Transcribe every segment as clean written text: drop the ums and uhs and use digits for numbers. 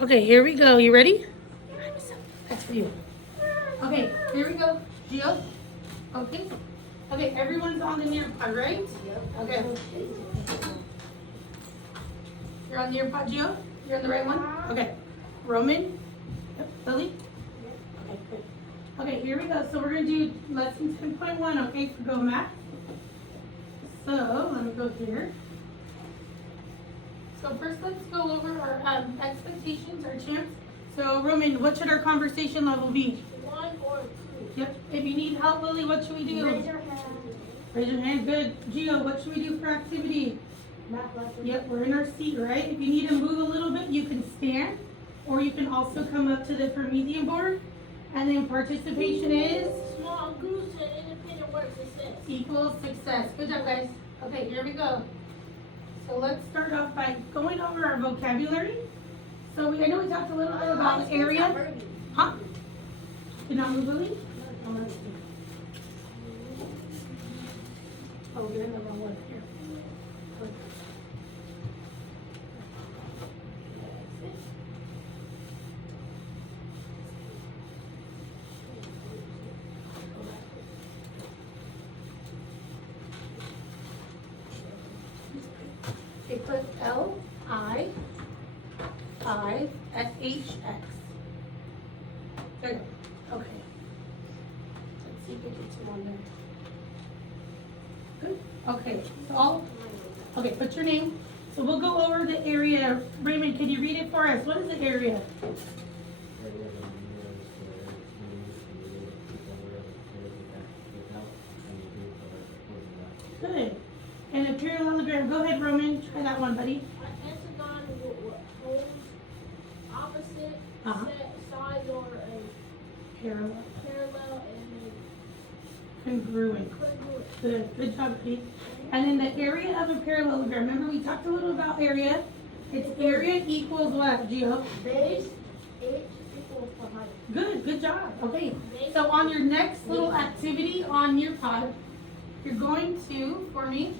Okay, here we go. You ready? That's for you. Okay, here we go. Gio? Okay. Okay, everyone's on the Nearpod, right? Okay. You're on the Nearpod, Gio? You're on the right one? Okay. Roman? Yep. Lily? Okay, good. Okay, here we go. So we're going to do lesson 10.1, okay, for Go Math. So let me go here. So first let's go over our expectations, our chance. So Roman, what should our conversation level be? 1 or 2. Yep. If you need help, Lily, what should we do? Raise your hand. Raise your hand. Good. Gio, what should we do for activity? Math lesson. Yep, we're in our seat, right? If you need to move a little bit, you can stand, or you can also come up to the Promethean board. And then participation is Small groups and independent work success. equals success. Good job, guys. Okay, here we go. So let's start off by going over our vocabulary. So I know we talked a little bit about area. Huh? Did not move, Lily? Oh, let's see. Oh, you're in the wrong one here. They put L-I-5-S-H-X. There you go. Okay. Let's see if we get to one there. Good. Okay. So okay, put your name. So we'll go over the area. Raymond, can you read it for us? What is the area? Good. And a parallelogram. Go ahead, Roman. Try that one, buddy. An hexagon holds opposite Uh-huh. sides or a Parallel. parallel and Congruent. a congruent. Good. Good job, Pete. And then the area of a parallelogram. Remember we talked a little about area. It's area equals what, Gio? Base H equals the height. Good. Good job. Okay. So on your next little activity on your pod, you're going to, for me,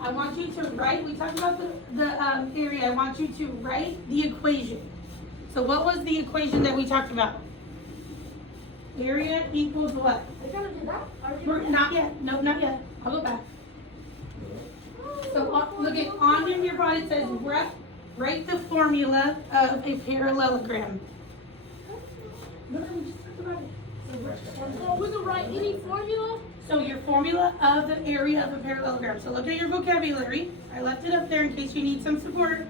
I want you to write, we talked about the area, I want you to write the equation. So what was the equation that we talked about? Area equals what? Are you gonna do that? Not yet, no, not yet, I'll go back. So look at, on your board it says, write the formula of a parallelogram. Look, we just talked about it. So we can write any formula? So your formula of the area of a parallelogram. So look at your vocabulary. I left it up there in case you need some support.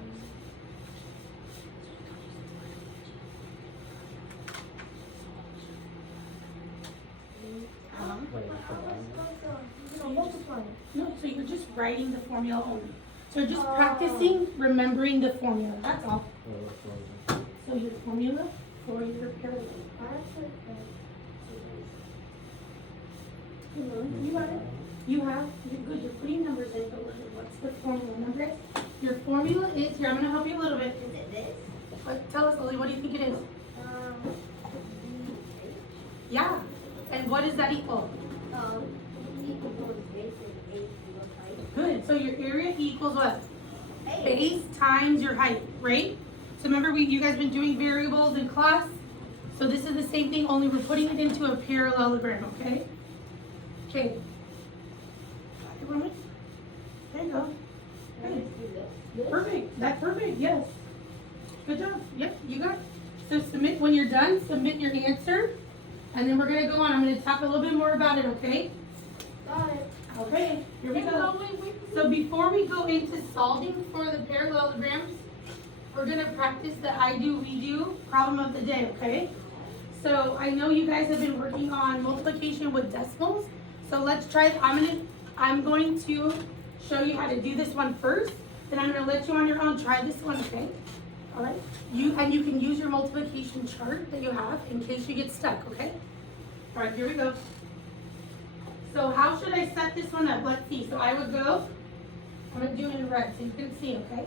No, so you're just writing the formula only. So you're just practicing remembering the formula. That's all. So your formula for your parallelogram. You got it. You're good. You're putting numbers in. But what's the formula? Number? Your formula is here. I'm going to help you a little bit. Is it this? Tell us, Lily. What do you think it is? Yeah. And what does that equal? Good. So your area equals what? Base times your height, right? So remember, you guys been doing variables in class. So this is the same thing, only we're putting it into a parallelogram. Okay. Okay. There you go. Good. Perfect. That's perfect. Yes. Good job. Yep, you got it. So submit when you're done. Submit your answer, and then we're gonna go on. I'm gonna talk a little bit more about it. Okay. Got it. Okay. Here we go. So before we go into solving for the parallelograms, we're gonna practice the I do, we do problem of the day. Okay. So I know you guys have been working on multiplication with decimals. So let's try it. I'm going to show you how to do this one first. Then I'm going to let you on your own try this one, okay? All right? You can use your multiplication chart that you have in case you get stuck, okay? All right, here we go. So how should I set this one up? Let's see. So I would go, I'm going to do it in red so you can see, okay?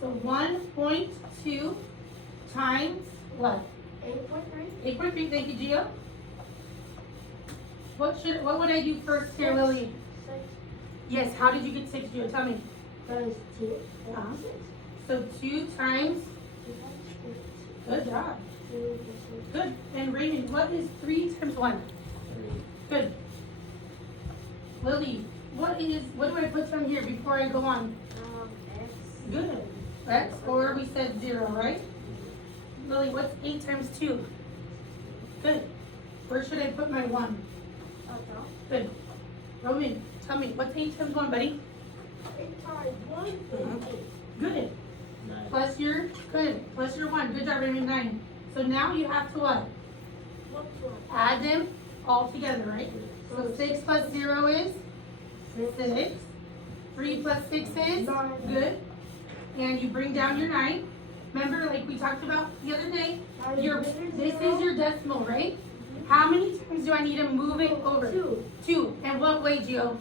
So 1.2 times what? 8.3. 8.3, thank you, Gio. What would I do first here, Lily? 6. Yes, how did you get 6, Gio? Tell me. That is 2. Uh-huh. So 2 times, good job. Good. And Raymond, what is 3 times 1? 3. Good. Lily, what do I put down here before I go on? X. Good. X, or we said 0, right? Lily, what's 8 times 2? Good. Where should I put my 1? Good. Roman, tell me, what's 8 times 1, buddy? 8 times 1 is Mhm. 8. Good. 9. Plus your, good. Plus your 1. Good job, Raymond, 9. So now you have to what? What's 1? Add them all together, right? So 6 plus 0 is 6. 3 plus 6 is 9. good. And you bring down your 9. Remember, like we talked about the other day, this is your decimal, right? How many times do I need to move it over? 2. 2. And what way, Gio?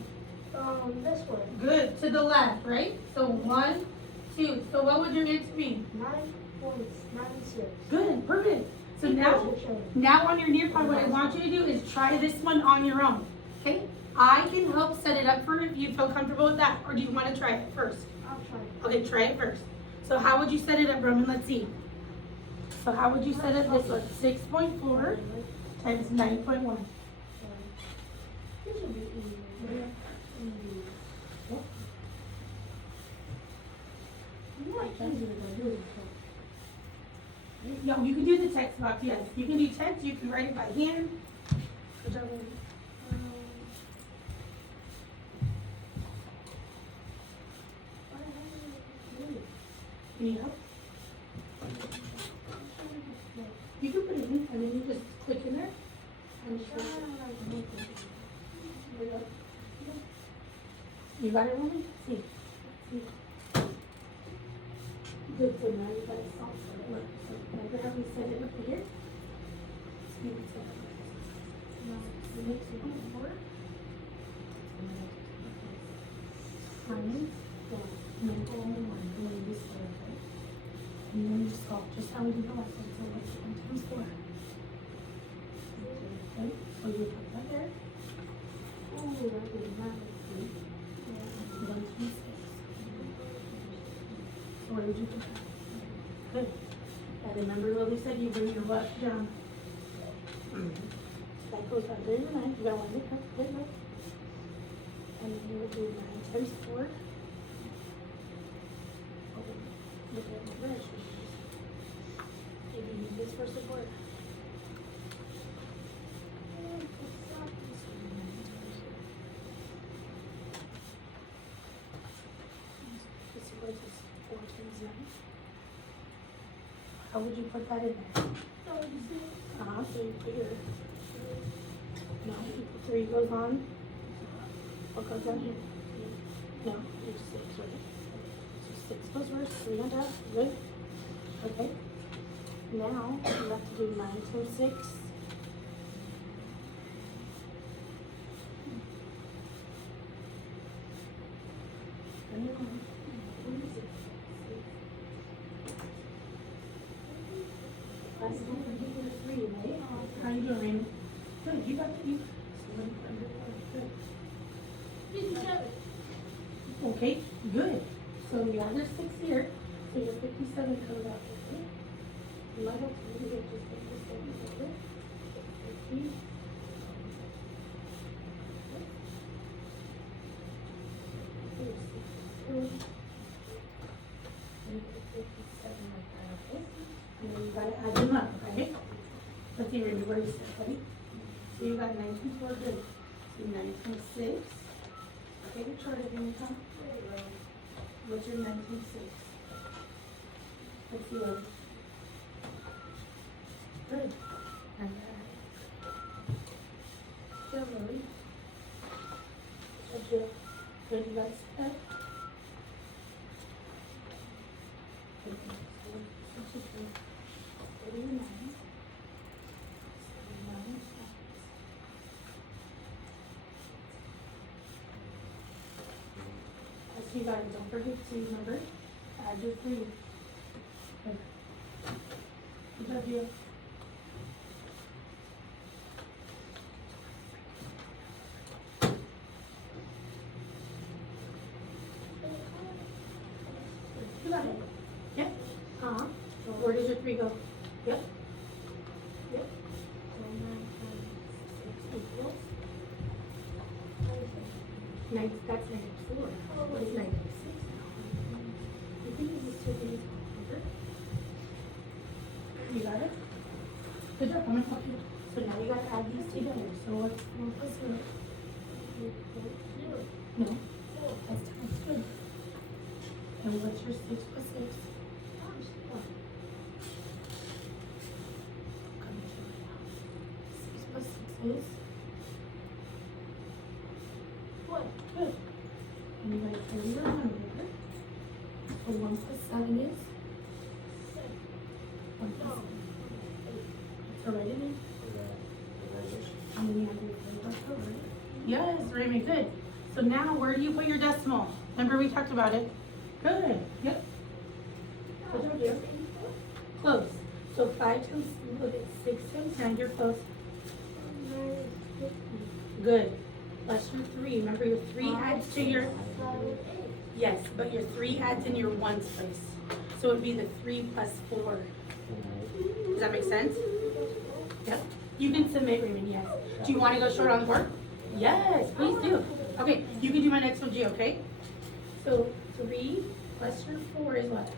This way. Good. To the left, right? So 1, 2. So what would your answer be? 9.96. Good. Perfect. So now on your Nearpod, what I want you to do is try this one on your own. Okay? I can help set it up for if you feel comfortable with that. Or do you want to try it first? I'll try it. Okay, try it first. So how would you set it up, Roman? Let's see. So how would you set up this one? 6.4 times 9.1. This will be easier. More easier than this. No, you can do the text box, yes. You can do text, you can write it by hand. Good job, Roman. Need help? You can put it in and then you just click in there. And just you got it, Roman? See. See. Good, so now you got it solved for it. Look, so remember how we set it up here? See what's up. Now, the next one, 4. Times 4. And then go on the 1. And then this way, okay? And then you just go, just how we did the last one. So what's 1 times 4? Okay, so you put that there. Ooh, that is not 1 times 6. So where would you put that? Good. And remember Lily said you bring your butt down. That goes under your 9. You got one look up, good look. And then you would do 9 times 4. Okay. Look at the brush. Maybe you need this for support. This support is 4 times 9. How would you put that in there? So you put your, no, you put 3 goes on. What goes down here? No, it's 6, right? So 6 goes first, 3 on top, good? Okay. Now, you have to do 9 times 6. Last time you did a 3, right? How you doing, Raymond? Good, you got the, good. Okay, good. So you have your 6 here, so your 57 comes out, okay? You might have to really get just 57 over. 50. And then you gotta add them up, okay? Let's see, Randy, where you sit, buddy? So you got 19 good. So 9.6. Take a chart of income. What's your 9.6? Let's see what. Good. And still really. Good, good, you guys. Good. So, 39. 39. As you guys don't forget to remember, add your 3. Good. Good job, you. You got it. your 3 go? Yep. Yep. So 9 times 6 equals 6. 9. That's -4. What is -6 now? You think this is too big? You got it? Good job. I'm gonna help you. So now we gotta add these together. So what's 1 plus 0? No. That's times 2. And what's your 6 plus 6? Come to it now. 6 plus 6 is? What? Good. And you gotta carry your 1 over. So 1 plus 7 is? 1 plus 7. So write it in. How many have you left over? Yes, Raymond, good. So now where do you put your decimal? Remember we talked about it? Good. Yep. Good job, dear. Close. So 5 times, look at 6 times 9, you're close. Good. Plus your 3. Remember your 3 adds to your, yes, but your 3 adds in your 1's place. So it would be the 3 plus 4. Does that make sense? Yep. You can submit, Raymond, yes. Do you want to go short on the board? Yes, please do. Okay, you can do my next one, G, okay? So 3 plus your 4 is what?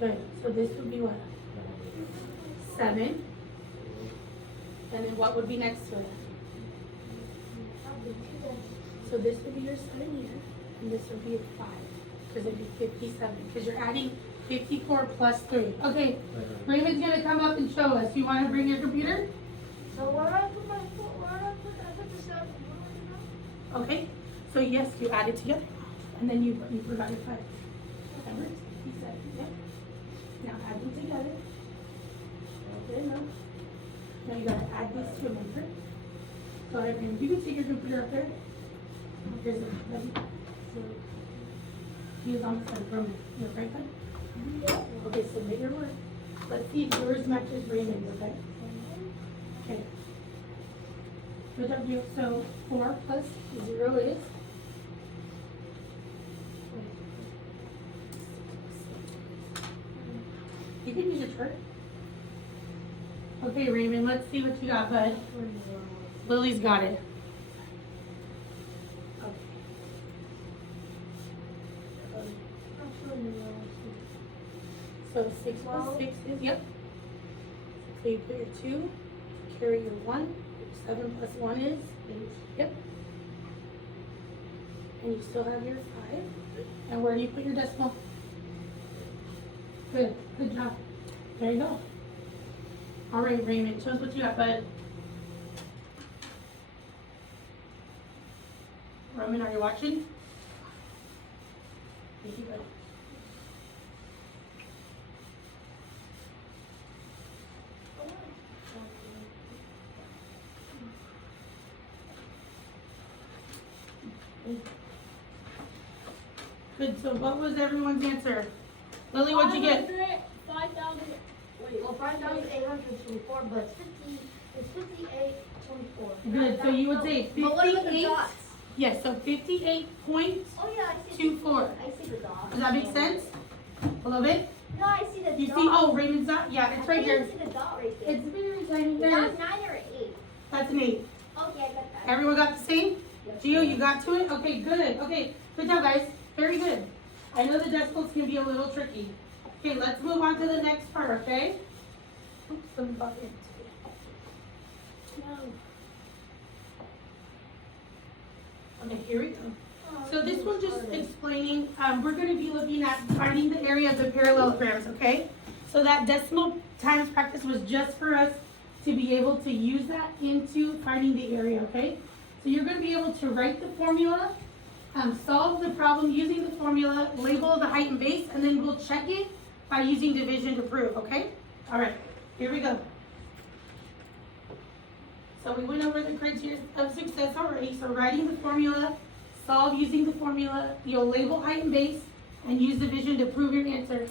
Good. So this would be what? 7. And then what would be next to it? So this would be your 7 here, and this would be a 5, because it'd be 57, because you're adding 54 plus 3. Okay, Raymond's gonna come up and show us. You wanna bring your computer? So where do I put my foot? Where do I put the 7? Okay, so yes, you add it together, and then you forgot your 5. Remember? He said, yep. Now add them together. Okay, no. Now you gotta add these two, remember? So Raymond, you can take your computer up there. Here's it, ready? So, he is on the side from your right side. Okay, so make your work. Let's see if yours matches Raymond's, okay? Okay. Good job, you. So 4 plus 0 is? You can use your chart. Okay, Raymond, let's see what you got, bud. Lily's got it. So 6 plus 6 is, yep. So you put your 2, carry your 1, 7 plus 1 is 8, yep. And you still have your 5. And where do you put your decimal? Good, good job. There you go. All right, Raymond, show us what you got, bud. Roman, are you watching? Thank you, bud. Good, so what was everyone's answer? Lily, what'd you get? 5,000. Wait, well, 5,824, but it's 58.24. Good, so you would say But what about the 58. dots? Yes, so 58.24. Oh yeah, I see. I see the dot. Does that make sense? A little bit? No, I see the dot. You see, oh, Raymond's dot? Yeah, it's right I here. see the dot right there. It's very tiny Is there. that 9 or 8? That's an 8. Okay, I got that. Everyone got the same? Yes. Gio, you got to it? Okay, good. Okay, good job, guys. Very good. I know the decimals can be a little tricky. Okay, let's move on to the next part, okay? Oops, let me bump into it. No. Okay, here we go. So this one just explaining, we're gonna be looking at finding the area of the parallelograms, okay? So that decimal times practice was just for us to be able to use that into finding the area, okay? So you're gonna be able to write the formula, solve the problem using the formula, label the height and base, and then we'll check it by using division to prove, okay? All right, here we go. So we went over the criteria of success already. So writing the formula, solve using the formula, you'll label height and base, and use division to prove your answer.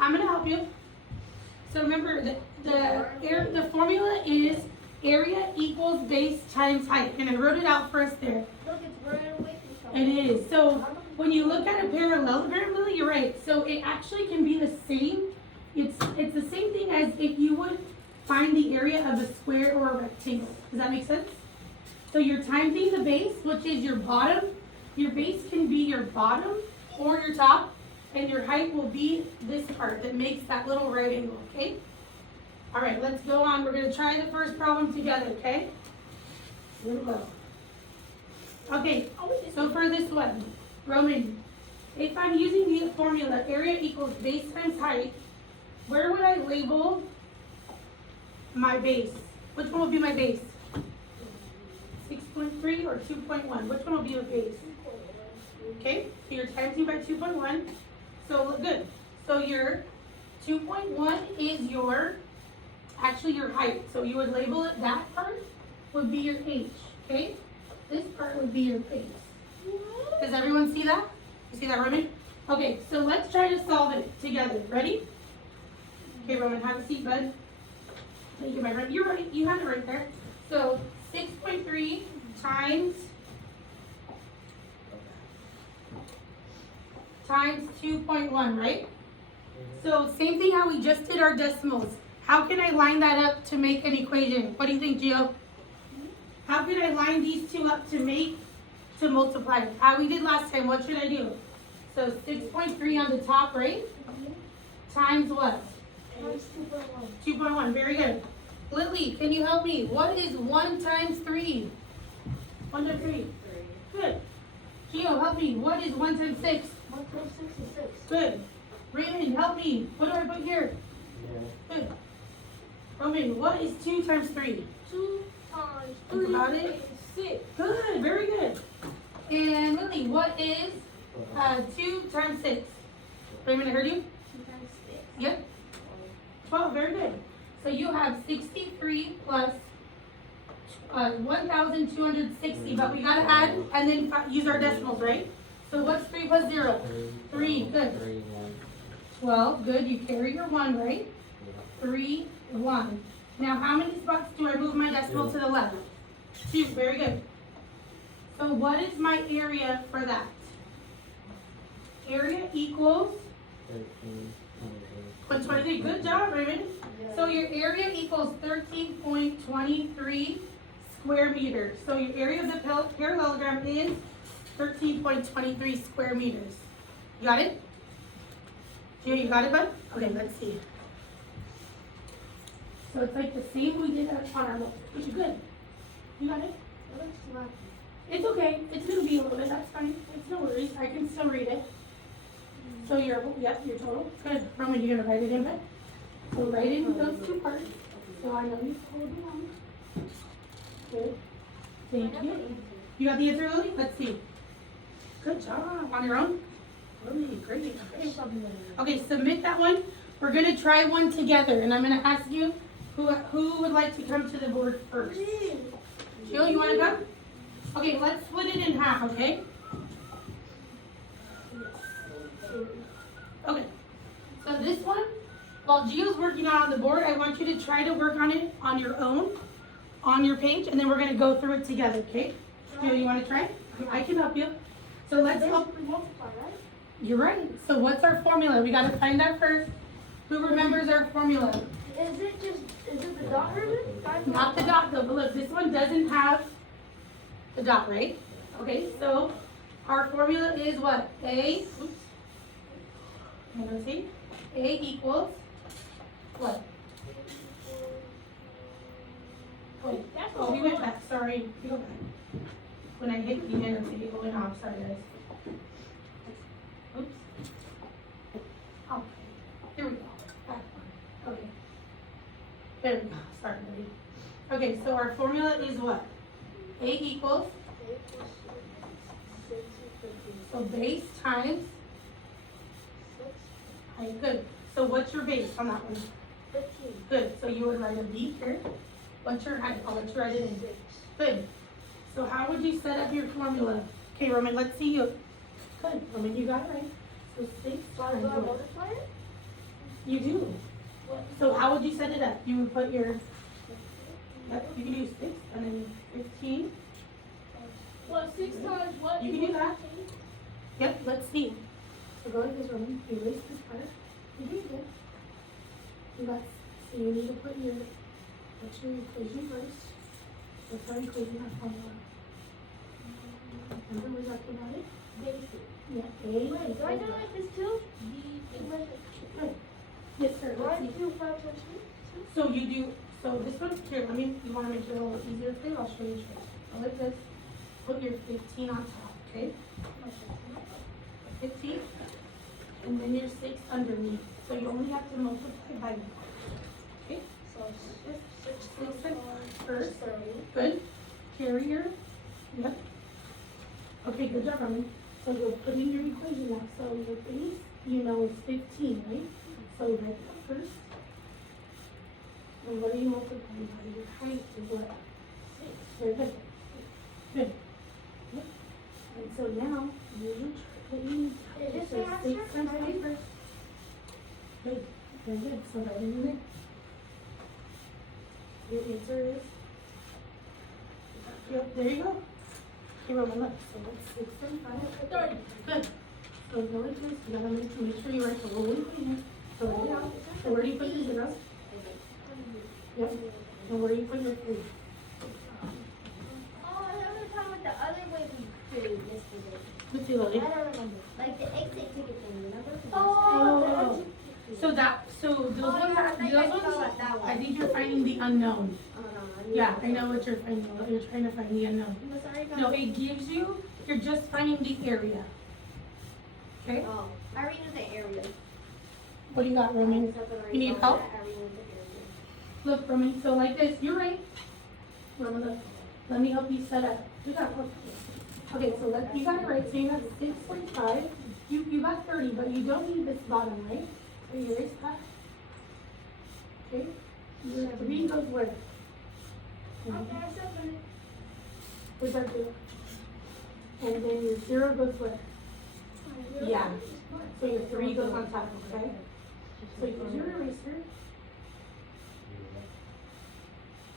I'm gonna help you. So remember, the formula is area equals base times height, and I wrote it out for us there. Look, it's right away from It is. So when you look at a parallelogram, Lily, you're right. So it actually can be the same. It's the same thing as if you would find the area of a square or a rectangle. Does that make sense? So you're timesing the base, which is your bottom. Your base can be your bottom or your top, and your height will be this part that makes that little right angle, okay? All right, let's go on. We're gonna try the first problem together, okay? Here we go. Okay, so for this one, Roman, if I'm using the formula area equals base times height, where would I label my base? Which one will be my base? 6.3 or 2.1? Which one will be your base? Okay, so you're timesing by 2.1. So look good. So your 2.1 is your, actually your height. So you would label it, that part would be your H, okay? This part would be your base. Does everyone see that? You see that, Roman? Okay, so let's try to solve it together. Ready? Okay, Roman, have a seat, bud. Thank you, my friend. You're right. You have it right there. So 6.3 times 2.1, right? So same thing how we just did our decimals. How can I line that up to make an equation? What do you think, Gio? How can I line these two up to multiply? How we did last time, what should I do? So 6.3 on the top, right? Times what? Times 2.1. 2.1, very good. Lily, can you help me? What is 1 times 3? 1 times 3. Good. Gio, help me. What is 1 times 6? 1 times 6 is 6. Good. Raymond, help me. What do I put here? Yeah. Good. Roman, what is 2 times 3? 2 times Think 3 about it. is 6. Good, very good. And Lily, what is 2 times 6? Raymond, I heard you? 2 times 6. Yep. 12, very good. So you have 63 plus 1,260, but we gotta add and then use our decimals, right? So what's 3 plus 0? 3, good. 3, 1. 12, good. You carry your 1, right? 3, 1. Now, how many spots do I move my decimal to the left? 2, very good. So what is my area for that? Area equals 13, 23. Good job, Raymond. So your area equals 13.23 square meters. So your area of the parallelogram is 13.23 square meters. You got it? Gio, you got it, bud? Okay, let's see. So it's like the same we did on our book. Which is good. You got it? It looks lucky. It's okay. It's gonna be a little bit. That's fine. It's no worries. I can still read it. So your total. Good. Roman, you're gonna write it in, bud? So write in those two parts. So I know you followed along. Good. Thank you. You got the answer, Lily? Let's see. Good job. On your own? Really great. Okay. Okay, submit that one. We're gonna try one together, and I'm gonna ask you who would like to come to the board first. Jill, you wanna go? Okay, let's split it in half, okay? Okay. So this one, while Gio's working on the board, I want you to try to work on it on your own, on your page, and then we're gonna go through it together, okay? Gio, you wanna try? I can help you. So let's help. Multiply, right? You're right. So what's our formula? We gotta find that first. Who remembers our formula? Is it the dot ribbon? Not the dot though, but look, this one doesn't have the dot, right? Okay, so our formula is what? A, oops. Hang on, see? A equals what? Wait, oh, we went back, sorry. We go back. When I hit the enter, it went off, sorry guys. Oops. Okay, here we go. Back one. Okay. There we go. Sorry, buddy. Okay, so our formula is what? A equals, so base times height. Good. So what's your base on that one? 15. Good. So you would write a B here. What's your height? I'll let you write it in. Good. So how would you set up your formula? Okay, Roman, let's see you. Good. Roman, you got it right. So 6 Do I times. multiply it? You do. So how would you set it up? You would put your, you can do 6 and then 15. Plus 6 times what? You can do that. Yep, let's see. So go to this room, erase this part. You're doing good. You got, so you need to put what's your equation first. What's our equation, our formula? Remember we talked about it? Basic. Yeah, A. Wait, do I do like this too? Good. Yes, sir, let's see. 1, 2, 5 times 2? So you do, so this one, here, you wanna make it a little easier for you, I'll show you straight. So like this, put your 15 on top, okay? 15, and then your 6 underneath. So you only have to multiply by 1. Okay? So 6 6 first. 30. Good. Carrier. Yep. Okay, good job, Roman. So you're putting your equation now. So your base, you know, is 15, right? So write that first. And what are you multiplying by? Your height is what? 6. Very good. Good. Yep. And so now, use your chart that you need. Is this So the answer? 6 times 5 first. Good. Very good. So write it in there. Your answer is? Yep, there you go. Okay, Roman, look. So that's 6 and 5. 30. Good. So go like this. You gotta make sure you write the whole equation. So write it out. So where do you put your zeros? Yep. And where do you put your 3? Oh, I have a time with the other way we did yesterday. Let's see, Lily. I don't remember. Like the exit ticket thing, remember? Oh. So those Oh, ones, yeah, I think I those saw ones, that one. I think you're finding the unknown. Oh, Yeah, I know what you're finding. You're trying to find the unknown. Sorry, No, it gives you, you're just finding the area. Okay? Oh, I already knew the area. What do you got, Roman? You need help? I already knew the area. Look, Roman, so like this, you're right. Roman, look. Let me help you set up. You got it. Okay, so you got it right. So you got 6.5. You got 30, but you don't need this bottom, right? So you erase that. Okay? Your 3 goes where? Okay, I said it. Where's that do? And then your 0 goes where? Yeah. So your 3 goes on top, okay? So use your eraser.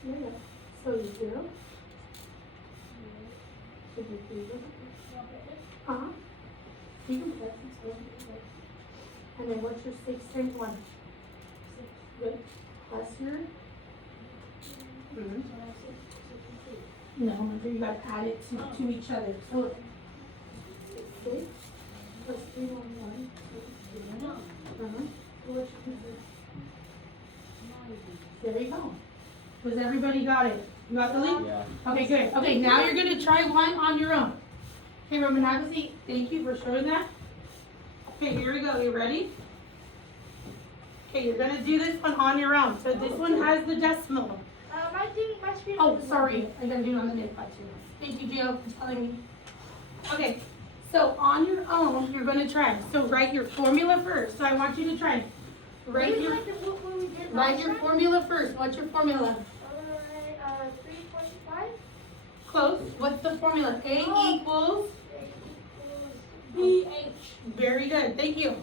Yeah, yeah. So your 0. So your 3 goes uh-huh. You can press it. And then what's your 6 times 1? 6. Good. Plus your? No, remember you gotta add it to each other. So 6 plus 3 1 1. Uh-huh. So what's your answer? There you go. Was everybody got it? You got the link? Yeah. Okay, good. Okay, now you're gonna try one on your own. Okay, Roman, have a seat. Thank you for showing that. Okay, here we go. You ready? Okay, you're gonna do this one on your own. So this one has the decimal. My screen. Oh, sorry. I gotta do it on the notepad too. Thank you, Gio, for telling me. Okay, so on your own, you're gonna try. So write your formula first. So I want you to try. Write your formula first. What's your formula? 3.5. Close. What's the formula? A equals BH. Very good. Thank you.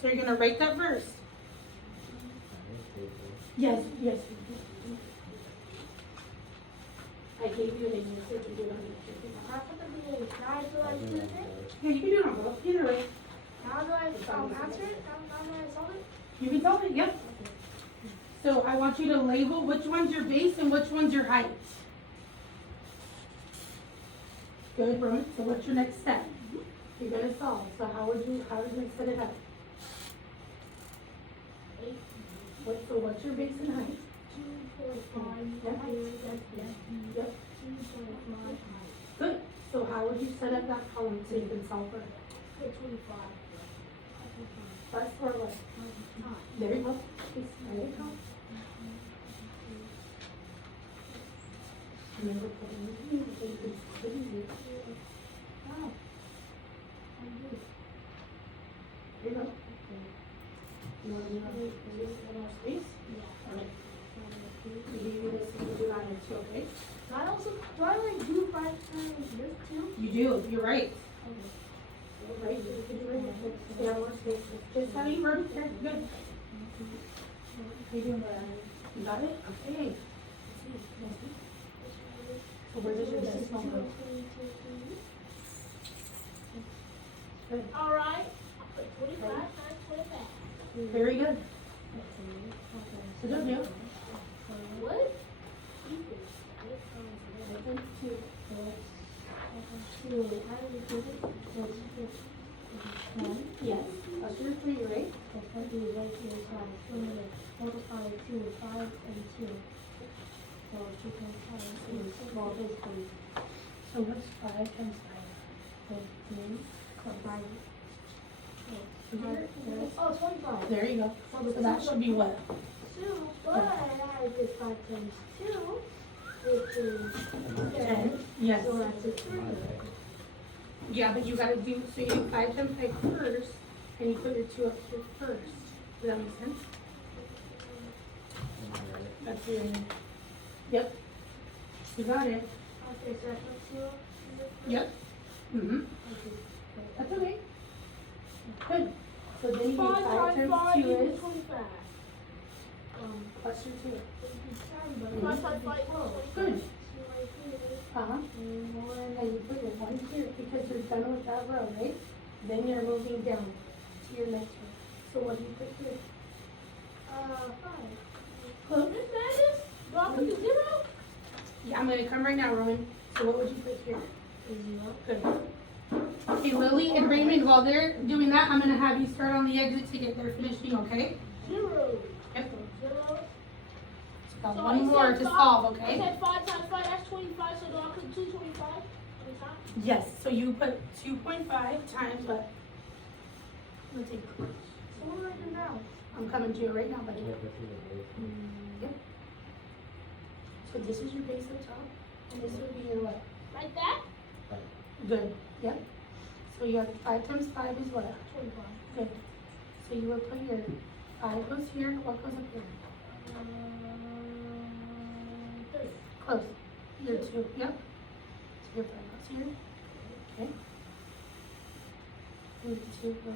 So you're gonna write that first. Yes, yes. I gave you an answer to do it on I put the BH. Now do I do it? Yeah, you can do it on both. Either way. Now do I answer it? Now do I solve it? You can solve it, yep. So I want you to label which one's your base and which one's your height. Good, Roman. So what's your next step? You're gonna solve. So how are you gonna set it up? 8. What's your base and height? 2.5. Yep. 2.5. Good. So how would you set up that column so you can solve for it? 25. Plus or what? There you go. There you go. Remember putting it in so you can put it in. Wow. There you go. You want to do more space? Yeah. All right. You do this and you do that one too, okay? Do I like do 5 times this too? You do. You're right. Okay. Right. You can do it. So have more space. Just how you wrote it there. Good. You doing that? You got it? Okay. So where does your decimal go? Good. Alright, I'll put 25 times 25. Very good. Good job, Neil. What? Yes. Plus your 3, right? Multiply 2, 5, and 2. So 2 times 5 is, well, basically, So what's 5 times 15, so 5. Oh, 25.5? There you go. So that should be what? 2, but I did 5 times 2, which is 10. Yes. So that's a 3. Yeah, but you gotta do, so you do 5 times 5 first, and you put your 2 up here first. Does that make sense? That's your, yep. You got it. Okay, so I put 2 up here. Yep. Mm-hmm. Okay. That's okay. Good. So then you do 5 5 times 5 times 2 equals is 25. plus your 2. 5 times 5 equals 25. Good. So right here, Uh-huh. And you put your 1 here because you're done with that row, right? Then you're moving down to your next row. So what do you put here? 5. Close. Miss Madness, do I put the 0? Yeah, I'm gonna come right now, Rowan. So what would you put here? The 0. Good. Okay, Lily and Raymond, while they're doing that, I'm gonna have you start on the exit ticket. They're finishing, okay? 0. Yep. 0. Got So one it more said to five- solve, It okay? said 5 times 5, that's 25, so do I put 225 on the top? Yes, so you put 2.5 times what? Let's see. So what do I do now? I'm coming to you right now, buddy. Yeah, but you don't know. Yep. So this is your base up top, and this would be your what? Like that? Good. Yep. So you have 5 times 5 is what? 25. Good. So you will put your 5 goes here, what goes up here? 30. Close. Your 2, yep. So your 5 goes here. Okay. And 2 goes.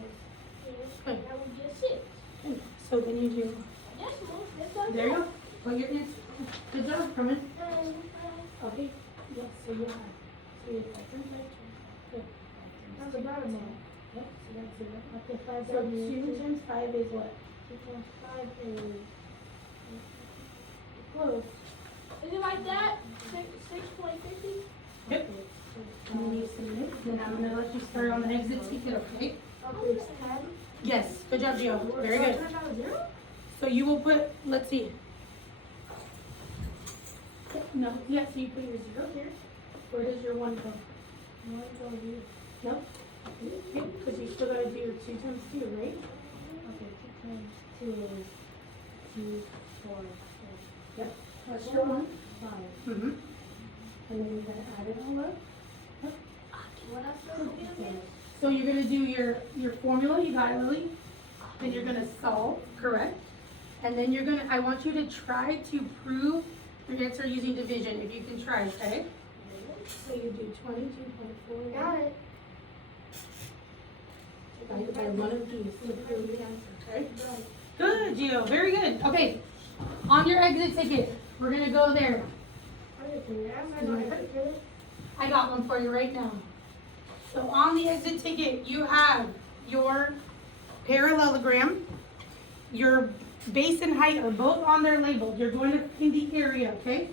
Good. That would be a 6. Good. So then you do, Decimal, that's like there you that. go. Put your next, good job, Herman. Okay. Yes, so you have, so you have 5 times 5. Good. That's the bottom one. Yep, so that's 0. Okay, 5 So 2 times 5 is what? 2 times 5 is... Close. Is it like that? 6.50? Yep. And then you submit, then I'm gonna let you start on the exit ticket, okay? Okay, it's 10. Yes, good job, Gio. Very good. Turn out 0? So you will put, let's see. No, yeah, so you put your 0 here. Where does your 1 go? 1 go here. No? Yep, because you still gotta do your 2 times 2, right? Okay, 2 times 2 is 2, 4, 6, Yep. That's your 1. 5. Mm-hmm. And then you're gonna add it all up. What else do I do? So you're gonna do your formula, you got it, Lily? Then you're gonna solve, correct? And then you're gonna, I want you to try to prove your answer using division, if you can try, okay? So you do 22.4. Got it. By one of these to prove the answer, okay? Good, Gio, very good. Okay, on your exit ticket, we're gonna go there. I got one for you right now. So on the exit ticket, you have your parallelogram, your base and height are both on there labeled. You're going to find the area, okay?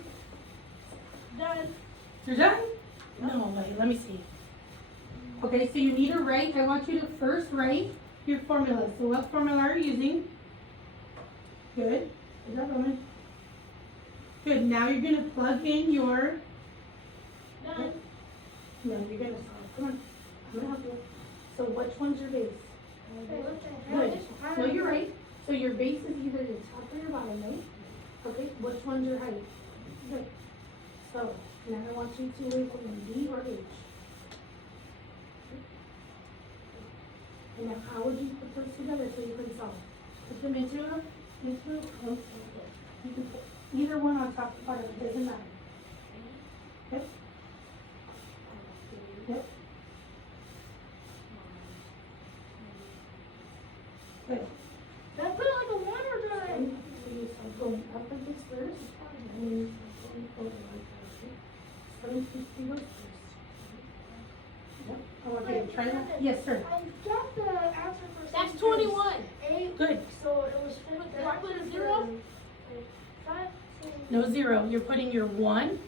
Done. You're done? No, wait, let me see. Okay, so you need to write, I want you to first write your formula. So what formula are you using? Good. Good job, Roman. Good, now you're gonna plug in your, Done. no, you're gonna solve, come on, I'm gonna help you. So which one's your base? Good. No, you're right. So your base is either the top or your bottom, right? Okay, which one's your height? Good. So now I want you to label them B or H. And now how would you put those together so you can solve? Put them into a close. You can put either one on top or bottom, it doesn't matter. Yep. Yep. Good. Did I put it like a 1 or did I? So you start going up like this first, and then you start going over like that. 750 goes first. Yep. I want you to try that. Yes, sir. I'm answer for That's six 21. is 8. Good. So it was 50. Do I put a zero? 5, 10. No zero. You're putting your 1,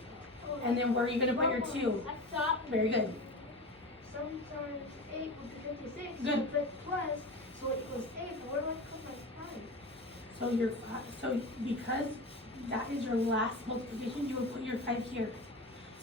and then where are you gonna put your 2? At the top. Very good. Sometimes 8 would be 56. Good. So 5 plus, so it equals 8. But where do I put my 5? So your 5, so because that is your last multiplication, you would put your 5 here.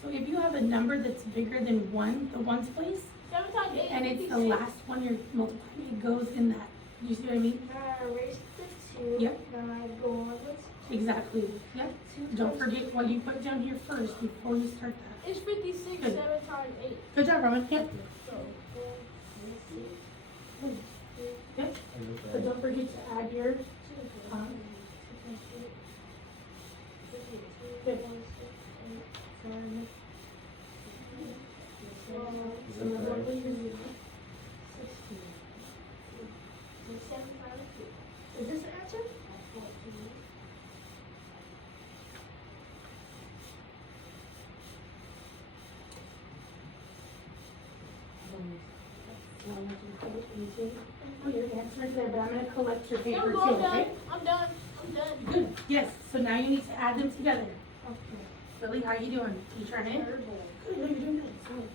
So if you have a number that's bigger than 1, the ones place, 7 times 8 and is it's the 56. last one you're multiplying, it goes in that. You see what I mean? Now I erase the 2. Yep. Now I go on with Exactly. Yep. 2. Don't forget what you put down here first before you start that. It's 56, Good. 7 times 8. Good job, Roman. Yep. So, Yep. But don't forget to add your. Good. Is that correct? Is this the answer? Oh, your answer is there, but I'm gonna collect your paper I'm too, all done. okay? I'm done. I'm done. Good. Yes. So now you need to add them together. Lily, how you doing? You trying to? Good. No, you're doing good.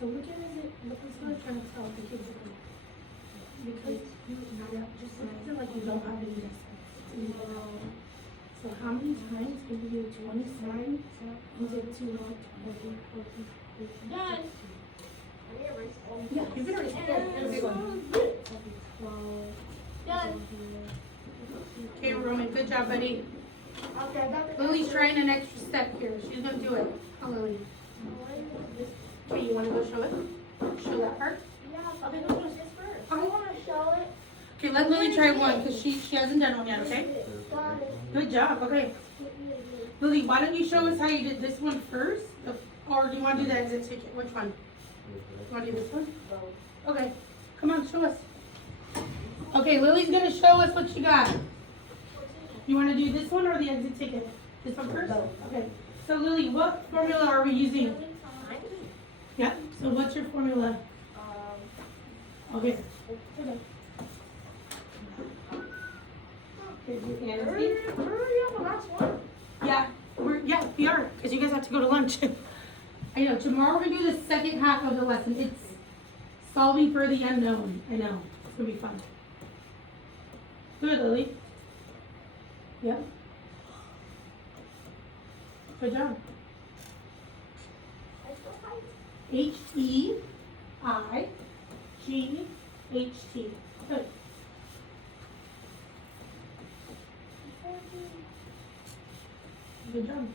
So which one is it? Look, what's what I'm trying to tell the kids about. Because you just feel like you don't have any lessons. So how many times can you do 27 into 2? Done. Yeah, you can already do that. Big one. Done. Okay, Roman, good job, buddy. Okay, I got the Lily's answer. trying an extra step here. She's gonna do it. Oh, Lily. Okay, you wanna go show it? Show that part? Yeah, but I don't want this first. I want to show it. Okay, let Lily try one because she hasn't done one yet, okay? Got it. Good job, okay. Lily, why don't you show us how you did this one first? Or do you wanna do the exit ticket? Which one? You wanna do this one? Okay, come on, show us. Okay, Lily's gonna show us what you got. You wanna do this one or the exit ticket? This one first? Okay. So Lily, what formula are we using? Yeah, so what's your formula? Okay. Okay. Here's your fantasy. Hurry up, the last one. Yeah, we are, because you guys have to go to lunch. I know, tomorrow we're gonna do the second half of the lesson. It's solving for the unknown. I know, it's gonna be fun. Good, Lily. Yep. Good job. H-E-I-G-H-T. Good. Good job.